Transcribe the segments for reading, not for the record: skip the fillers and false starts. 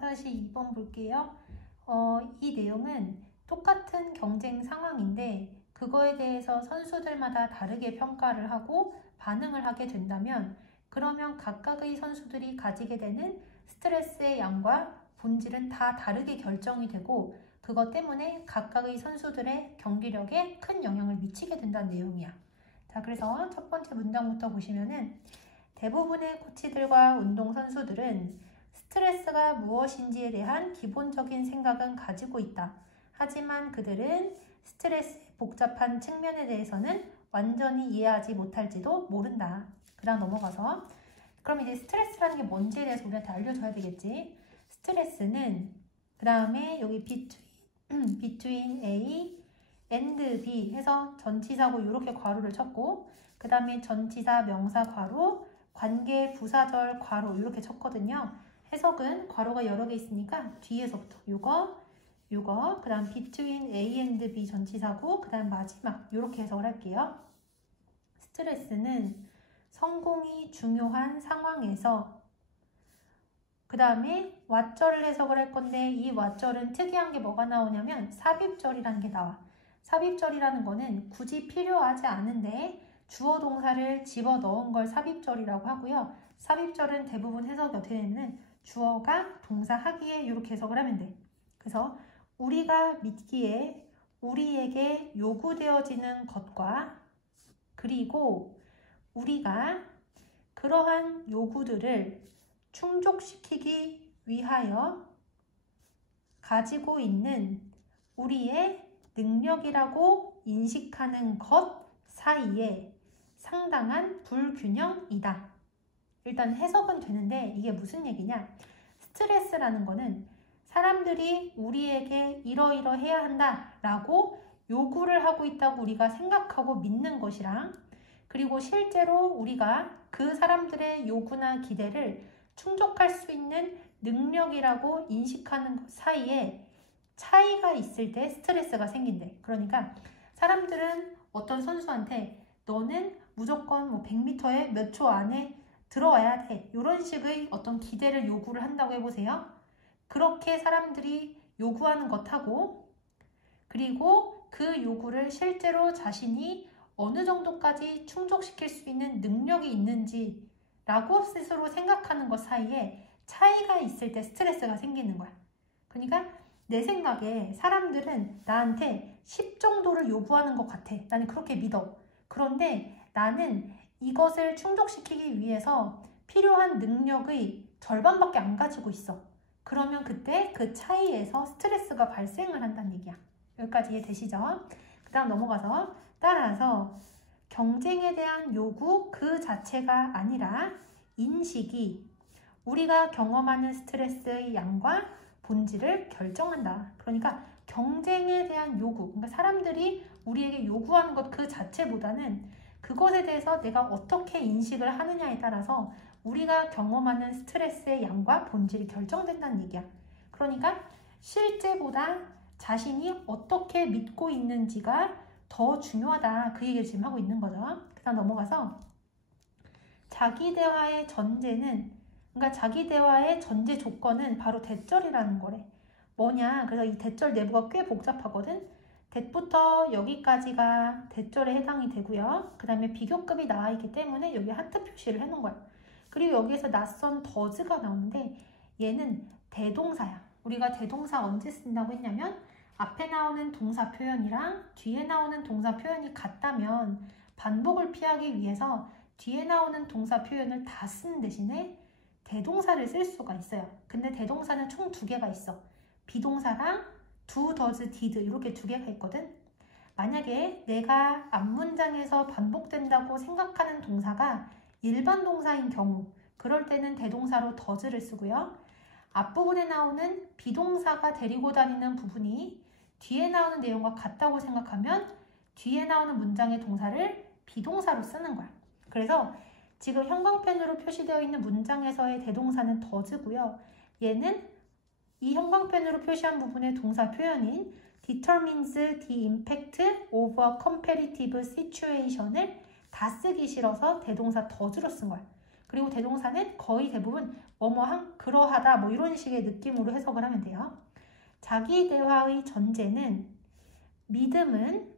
4-2번 볼게요. 이 내용은 똑같은 경쟁 상황인데 그거에 대해서 선수들마다 다르게 평가를 하고 반응을 하게 된다면 그러면 각각의 선수들이 가지게 되는 스트레스의 양과 본질은 다 다르게 결정이 되고 그것 때문에 각각의 선수들의 경기력에 큰 영향을 미치게 된다는 내용이야. 자, 그래서 첫 번째 문장부터 보시면은 대부분의 코치들과 운동선수들은 스트레스가 무엇인지에 대한 기본적인 생각은 가지고 있다. 하지만 그들은 스트레스의 복잡한 측면에 대해서는 완전히 이해하지 못할지도 모른다. 그 다음 넘어가서 그럼 이제 스트레스라는 게 뭔지에 대해서 우리한테 알려줘야 되겠지. 스트레스는 그 다음에 여기 between A and B 해서 전치사고 이렇게 괄호를 쳤고 그 다음에 전치사 명사 괄호 관계 부사절 괄호 이렇게 쳤거든요. 해석은 괄호가 여러 개 있으니까 뒤에서부터 요거 그 다음 between A and B 전치사고 그 다음 마지막 이렇게 해석을 할게요. 스트레스는 성공이 중요한 상황에서 그 다음에 왓절을 해석을 할 건데 이 왓절은 특이한 게 뭐가 나오냐면 삽입절이라는 게 나와. 삽입절이라는 거는 굳이 필요하지 않은데 주어 동사를 집어넣은 걸 삽입절이라고 하고요. 삽입절은 대부분 해석이 어떻게 되냐면 주어가 동사 하기에 이렇게 해석을 하면 돼. 그래서 우리가 믿기에 우리에게 요구되어지는 것과 그리고 우리가 그러한 요구들을 충족시키기 위하여 가지고 있는 우리의 능력이라고 인식하는 것 사이에 상당한 불균형이다. 일단 해석은 되는데 이게 무슨 얘기냐? 스트레스라는 거는 사람들이 우리에게 이러이러해야 한다라고 요구를 하고 있다고 우리가 생각하고 믿는 것이랑 그리고 실제로 우리가 그 사람들의 요구나 기대를 충족할 수 있는 능력이라고 인식하는 것 사이에 차이가 있을 때 스트레스가 생긴대. 그러니까 사람들은 어떤 선수한테 너는 무조건 뭐 100m에 몇 초 안에 들어와야 돼. 이런 식의 어떤 기대를 요구를 한다고 해보세요. 그렇게 사람들이 요구하는 것하고 그리고 그 요구를 실제로 자신이 어느 정도까지 충족시킬 수 있는 능력이 있는지 라고 스스로 생각하는 것 사이에 차이가 있을 때 스트레스가 생기는 거야. 그러니까 내 생각에 사람들은 나한테 10 정도를 요구하는 것 같아. 나는 그렇게 믿어. 그런데 나는 이것을 충족시키기 위해서 필요한 능력의 절반밖에 안 가지고 있어. 그러면 그때 그 차이에서 스트레스가 발생을 한다는 얘기야. 여기까지 이해되시죠? 그 다음 넘어가서 따라서 경쟁에 대한 요구 그 자체가 아니라 인식이 우리가 경험하는 스트레스의 양과 본질을 결정한다. 그러니까 경쟁에 대한 요구, 그러니까 사람들이 우리에게 요구하는 것 그 자체보다는 그것에 대해서 내가 어떻게 인식을 하느냐에 따라서 우리가 경험하는 스트레스의 양과 본질이 결정된다는 얘기야. 그러니까 실제보다 자신이 어떻게 믿고 있는지가 더 중요하다. 그 얘기를 지금 하고 있는 거죠. 그 다음 넘어가서 자기 대화의 전제는 그러니까 자기 대화의 전제 조건은 바로 대절이라는 거래. 뭐냐? 그래서 이 대절 내부가 꽤 복잡하거든. 대부터 여기까지가 대절에 해당이 되고요. 그 다음에 비교급이 나와 있기 때문에 여기 하트 표시를 해놓은 거야. 그리고 여기에서 낯선 더즈가 나오는데 얘는 대동사야. 우리가 대동사 언제 쓴다고 했냐면 앞에 나오는 동사 표현이랑 뒤에 나오는 동사 표현이 같다면 반복을 피하기 위해서 뒤에 나오는 동사 표현을 다 쓰는 대신에 대동사를 쓸 수가 있어요. 근데 대동사는 총 2개가 있어. 비동사랑 do, does, did 이렇게 2개가 있거든. 만약에 내가 앞문장에서 반복된다고 생각하는 동사가 일반 동사인 경우 그럴 때는 대동사로 does를 쓰고요. 앞부분에 나오는 비동사가 데리고 다니는 부분이 뒤에 나오는 내용과 같다고 생각하면 뒤에 나오는 문장의 동사를 비동사로 쓰는 거야. 그래서 지금 형광펜으로 표시되어 있는 문장에서의 대동사는 does고요. 얘는 이 형광펜으로 표시한 부분의 동사 표현인 determines the impact of a competitive situation을 다 쓰기 싫어서 대동사 does로 쓴 거야. 그리고 대동사는 거의 대부분 뭐뭐한, 그러하다 뭐 이런 식의 느낌으로 해석을 하면 돼요. 자기 대화의 전제는 믿음은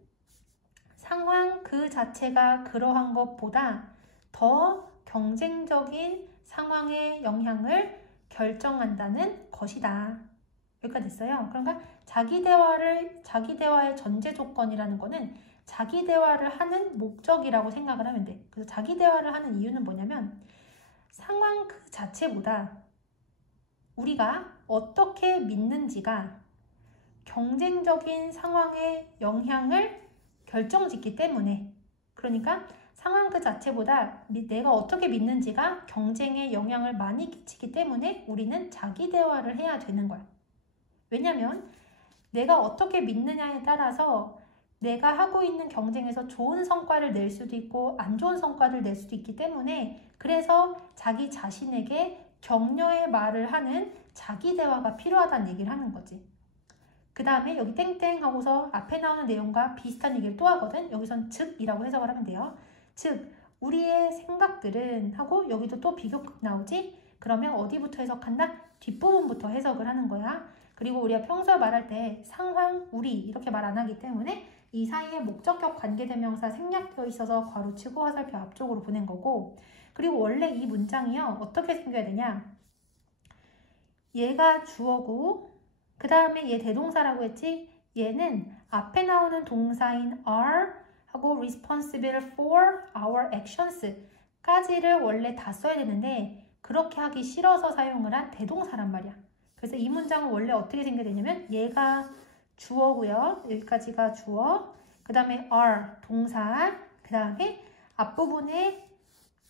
상황 그 자체가 그러한 것보다 더 경쟁적인 상황의 영향을 결정한다는 것이다. 여기까지 됐어요. 그러니까 자기 대화의 전제 조건이라는 거는 자기 대화를 하는 목적이라고 생각을 하면 돼. 그래서 자기 대화를 하는 이유는 뭐냐면 상황 그 자체보다 우리가 어떻게 믿는지가 경쟁적인 상황의 영향을 결정짓기 때문에, 그러니까 상황 그 자체보다 내가 어떻게 믿는지가 경쟁에 영향을 많이 끼치기 때문에 우리는 자기 대화를 해야 되는 거야. 왜냐면 내가 어떻게 믿느냐에 따라서 내가 하고 있는 경쟁에서 좋은 성과를 낼 수도 있고 안 좋은 성과를 낼 수도 있기 때문에, 그래서 자기 자신에게 격려의 말을 하는 자기 대화가 필요하다는 얘기를 하는 거지. 그 다음에 여기 땡땡 하고서 앞에 나오는 내용과 비슷한 얘기를 또 하거든. 여기선 즉이라고 해석을 하면 돼요. 즉 우리의 생각들은 하고 여기도 또 비교급 나오지? 그러면 어디부터 해석한다? 뒷부분부터 해석을 하는 거야. 그리고 우리가 평소에 말할 때 상황, 우리 이렇게 말 안 하기 때문에 이 사이에 목적격 관계대명사 생략되어 있어서 괄호치고 화살표 앞쪽으로 보낸 거고, 그리고 원래 이 문장이요 어떻게 생겨야 되냐, 얘가 주어고 그 다음에 얘 대동사라고 했지? 얘는 앞에 나오는 동사인 are 하고 responsible for our actions 까지를 원래 다 써야 되는데 그렇게 하기 싫어서 사용을 한 대동사란 말이야. 그래서 이 문장은 원래 어떻게 생겨야 되냐면 얘가 주어고요. 여기까지가 주어. 그 다음에 are 동사. 그 다음에 앞부분에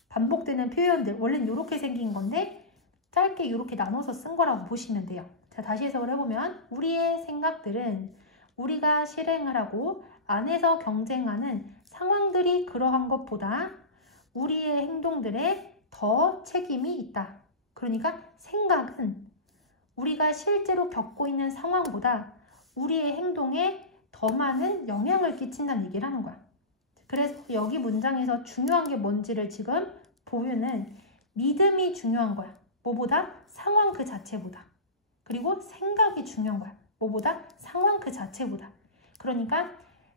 반복되는 표현들. 원래는 이렇게 생긴 건데 짧게 이렇게 나눠서 쓴 거라고 보시면 돼요. 자, 다시 해석을 해보면 우리의 생각들은 우리가 실행을 하고 안에서 경쟁하는 상황들이 그러한 것보다 우리의 행동들에 더 책임이 있다. 그러니까 생각은 우리가 실제로 겪고 있는 상황보다 우리의 행동에 더 많은 영향을 끼친다는 얘기를 하는 거야. 그래서 여기 문장에서 중요한 게 뭔지를 지금 보면은 믿음이 중요한 거야. 뭐보다? 상황 그 자체보다. 그리고 생각이 중요한 거야. 뭐보다? 상황 그 자체보다. 그러니까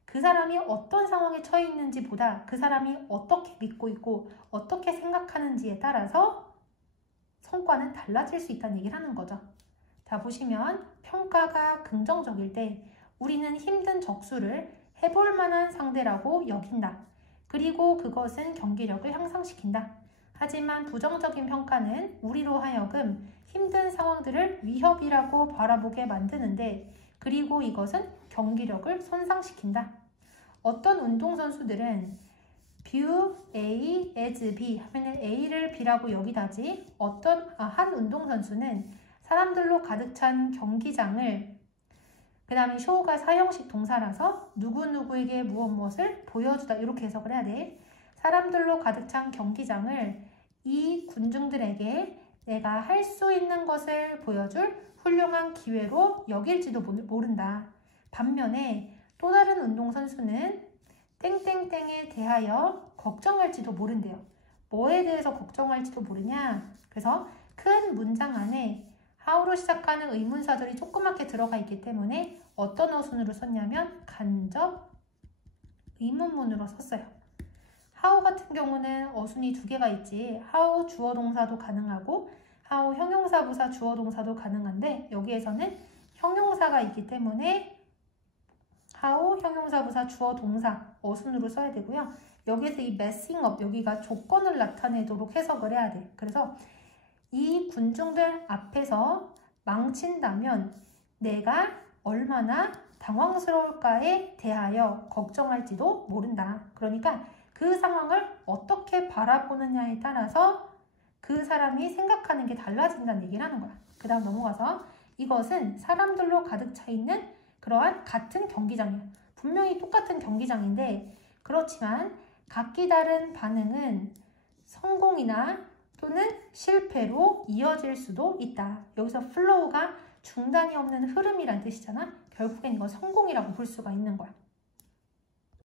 그 사람이 어떤 상황에 처해 있는지 보다 그 사람이 어떻게 믿고 있고 어떻게 생각하는지에 따라서 성과는 달라질 수 있다는 얘기를 하는 거죠. 자, 보시면 평가가 긍정적일 때 우리는 힘든 적수를 해볼 만한 상대라고 여긴다. 그리고 그것은 경기력을 향상시킨다. 하지만 부정적인 평가는 우리로 하여금 힘든 상황들을 위협이라고 바라보게 만드는데, 그리고 이것은 경기력을 손상시킨다. 어떤 운동선수들은 view A as B 하면 A를 B라고 여기다지, 한 운동선수는 사람들로 가득 찬 경기장을, 그 다음에 show가 사형식 동사라서 누구누구에게 무엇을 보여주다 이렇게 해석을 해야 돼. 사람들로 가득 찬 경기장을 이 군중들에게 내가 할 수 있는 것을 보여줄 훌륭한 기회로 여길지도 모른다. 반면에 또 다른 운동선수는 땡땡땡에 대하여 걱정할지도 모른대요. 뭐에 대해서 걱정할지도 모르냐? 그래서 큰 문장 안에 how로 시작하는 의문사들이 조그맣게 들어가 있기 때문에 어떤 어순으로 썼냐면 간접 의문문으로 썼어요. how 같은 경우는 어순이 두 개가 있지. how 주어 동사도 가능하고 how 형용사 부사 주어 동사도 가능한데 여기에서는 형용사가 있기 때문에 how 형용사 부사 주어 동사 어순으로 써야 되고요. 여기에서 이 messing up 여기가 조건을 나타내도록 해석을 해야 돼. 그래서 이 군중들 앞에서 망친다면 내가 얼마나 당황스러울까에 대하여 걱정할지도 모른다. 그러니까 그 상황을 어떻게 바라보느냐에 따라서 그 사람이 생각하는 게 달라진다는 얘기를 하는 거야. 그 다음 넘어가서 이것은 사람들로 가득 차 있는 그러한 같은 경기장이야. 분명히 똑같은 경기장인데 그렇지만 각기 다른 반응은 성공이나 또는 실패로 이어질 수도 있다. 여기서 flow가 중단이 없는 흐름이란 뜻이잖아. 결국엔 이건 성공이라고 볼 수가 있는 거야.